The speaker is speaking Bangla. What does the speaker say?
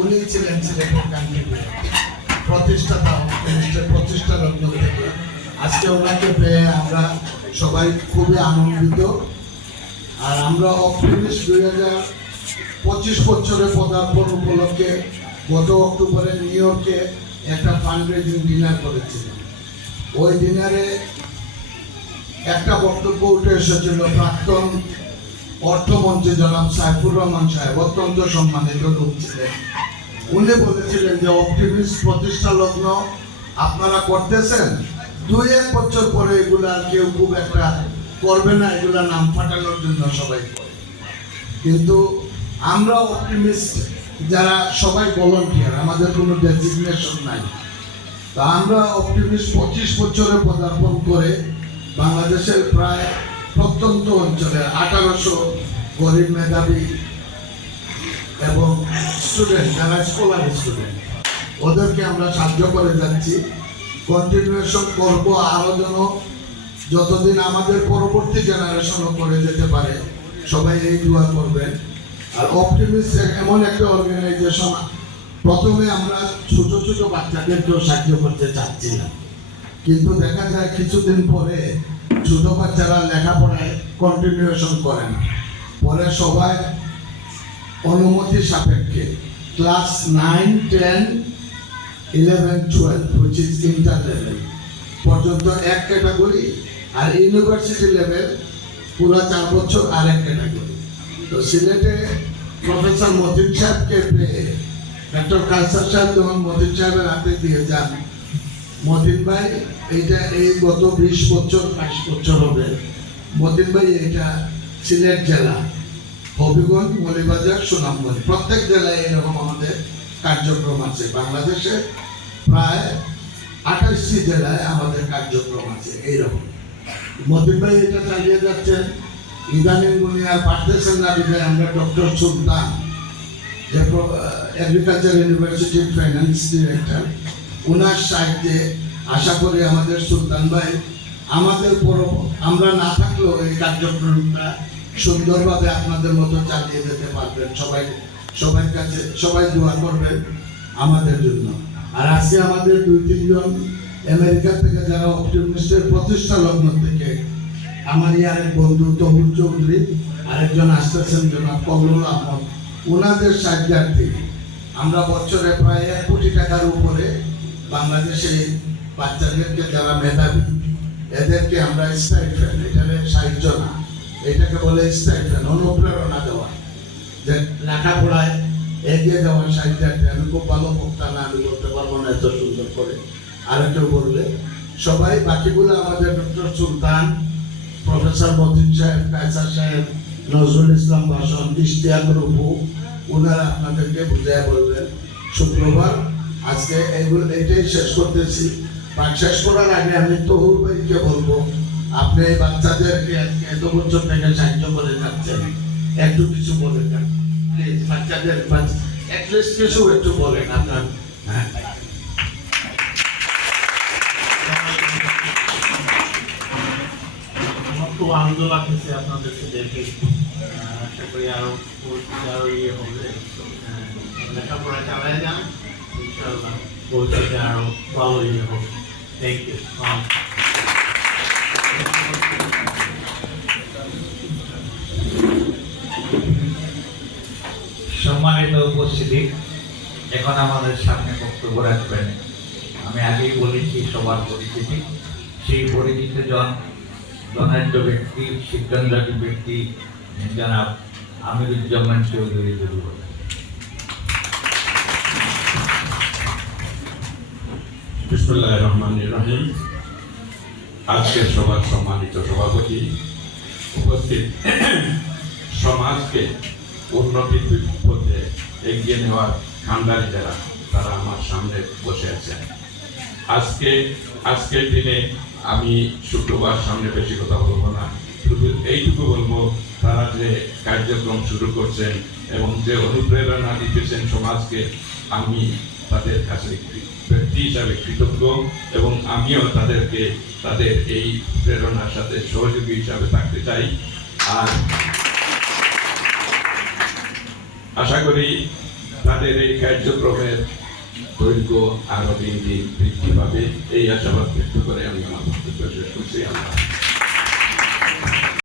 উনি ছিলেন সিলেটের কান্ট্রিতে প্রতিষ্ঠাতা প্রতিষ্ঠা লগ্ন থেকে। আজকে ওনাকে পেয়ে আমরা সবাই খুবই আনন্দিত। আর আমরা অপটিমিস্ট 2025 বছরে পদার্পণ উপলক্ষে গত অক্টোবরে নিউ ইয়র্কে একটা ফান্ড রেজিং ডিনার করেছিলাম। ওই ডিনারে একটা বক্তব্য উঠে এসেছিল প্রাক্তন অর্থমন্ত্রী জনাব সাইফুর রহমান সাহেব, অত্যন্ত সম্মানিত লোক ছিলেন। উনি বলেছিলেন যে অপটিমিস্ট প্রতিষ্ঠা লগ্ন আপনারা করতেছেন, 2-1 বছর পরে এগুলা কেউ খুব একটা করবে না, এগুলা নাম ফাটানোর জন্য সবাই করে। কিন্তু আমরা অপটিমিস্ট যারা সবাই ভলান্টিয়ার, আমাদের কোনো ডেজিগনেশন নাই। তা আমরা অপটিমিস্ট 25 বছরে পদার্পণ করে বাংলাদেশের প্রায় প্রত্যন্ত অঞ্চলের 1800 গরিব মেধাবী এবং স্টুডেন্ট, যারা স্কলার স্টুডেন্ট, ওদেরকে আমরা সাহায্য করে যাচ্ছি। কন্টিনিউয়েশন করবো আরও যেন যতদিন আমাদের পরবর্তী জেনারেশনও করে যেতে পারে, সবাই এই দোয়া করবেন। আর অপটিমিস্ট এমন একটা অর্গানাইজেশন, প্রথমে আমরা ছোট ছোট বাচ্চাদেরকেও সাহায্য করতে চাচ্ছিলাম, কিন্তু দেখা যায় কিছুদিন পরে ছোট বাচ্চারা লেখাপড়ায় কন্টিনিউয়েশন করেন, পরে সবাই অনুমতি সাপেক্ষে class 9, 10, 11, 12 which is inter level পর্যন্ত এক ক্যাটাগরি, আর ইউনিভার্সিটি লেভেল পুরো 4 বছর আর এক ক্যাটাগরি। তো সিলেটে প্রফেসর মতিন সাহেবকে পেয়ে ডক্টর কায়সার সাহেব যখন মতিন সাহেবের হাতে দিয়ে যান, মতিন ভাই এইটা এই গত 20 বছর 22 বছর হবে, মতিন ভাই এটা সিলেট জেলা, হবিগঞ্জ, মৌলভীবাজার, সুনামগঞ্জ, প্রত্যেক জেলায় এরকম আমাদের কার্যক্রম আছে। বাংলাদেশে প্রায় 28টি জেলায় আমাদের কার্যক্রম আছে এইরকম। মতিন ভাই এটা চালিয়ে যাচ্ছেন। ইদানিং উনি আর পারতেছেন না বিধায় আমরা ডক্টর সুলতান, যে এগ্রিকালচার ইউনিভার্সিটির ফাইন্যান্স ডিরেক্টর, ওনার সাহায্যে আশা করি আমাদের সুলতান ভাই আমাদের আমরা না থাকলেও এই কার্যক্রমটা সুন্দরভাবে আপনাদের মতো চালিয়ে যেতে পারবেন। সবার কাছে সবাই দোয়া করবেন আমাদের জন্য। আর আজকে আমাদের 2-3 জন আমেরিকা থেকে যারা অপটিমিস্টের প্রতিষ্ঠা লগ্ন থেকে, আমারই আরেক বন্ধু তহুর চৌধুরী, আরেকজন আসতেছেন জনাব কমরুল আহমদ, ওনাদের সাহায্যার্থে আমরা বছরে প্রায় 1 কোটি টাকার উপরে বাংলাদেশে বাচ্চাদেরকে যারা মেধাবী এদেরকে আমরা স্টাইপেন্ড, এটাকে সাহায্য না, এটাকে বলে স্টাইপেন্ড, অনুপ্রেরণা দেওয়া, যে লেখাপড়ায় এগিয়ে যাওয়ার সাহায্যার্থে। আমি খুব ভালো বক্তা না, আমি বলতে পারবো না এত সুন্দর করে, আর কেউ বলবে। সবাই বাকিগুলো আমাদের ডক্টর সুলতান, প্রফেসর মতিন সাহেব, কায়সার সাহেব, নজরুল ইসলাম ভাষণ, ইশতিয়াক রুবু, ওনারা আপনাদেরকে বুঝিয়ে বলবেন। শুক্রবার আজকে এইটাই শেষ করতেছি। শেষ করার আগে আমি তহুর ভাইকে বলবো, আপনি এই বাচ্চাদেরকে এত বছর থেকে সাহায্য করে যাচ্ছেন, একটু কিছু বলে দেন প্লিজ। বাচ্চাদের অ্যাটলিস্ট কিছু একটু বলেন আপনার। হ্যাঁ, খুব আনন্দ লাগতেছে আপনাদেরকে দেখে। আশা করি আরো ইয়ে হবে, লেখাপড়া চালায় যান, ইনশাআল্লাহ ভবিষ্যতে আরো ভালো ইয়ে হবে। Thank you. সম্মানিত উপস্থিতি, এখন আমাদের সামনে বক্তব্য রাখবেন। আমি আগেই বলেছি সবার পরিচিতি, সেই পরিচিত জনাঢ্য ব্যক্তি, সিদ্ধান্তী ব্যক্তি জনাব আমিরুজ্জামান চৌধুরী। বিসমিল্লাহির রহমানির রহিম। আজকের সভার সম্মানিত সভাপতি, উপস্থিত সমাজকে উন্নতির পথে এগিয়ে নেওয়ার কান্ডারি যারা, তারা আমার সামনে বসে আছেন। আজকের দিনে আমি শুক্রবার সামনে বেশি কথা বলবো না, শুধু এইটুকু বলবো, তারা যে কার্যক্রম শুরু করছেন এবং যে অনুপ্রেরণা দিতেছেন সমাজকে, আমি তাদের কাছে ব্যক্তি হিসাবে কৃতজ্ঞ এবং আমিও তাদেরকে তাদের এই প্রেরণার সাথে সহযোগী হিসাবে থাকতে চাই। আর আশা করি তাদের এই কার্যক্রমের দৈর্ঘ্য আরো দিন দিন বৃদ্ধি পাবে এই আশাবাদ ব্যক্ত করে আমি আমার বক্তব্য শেষ করছি।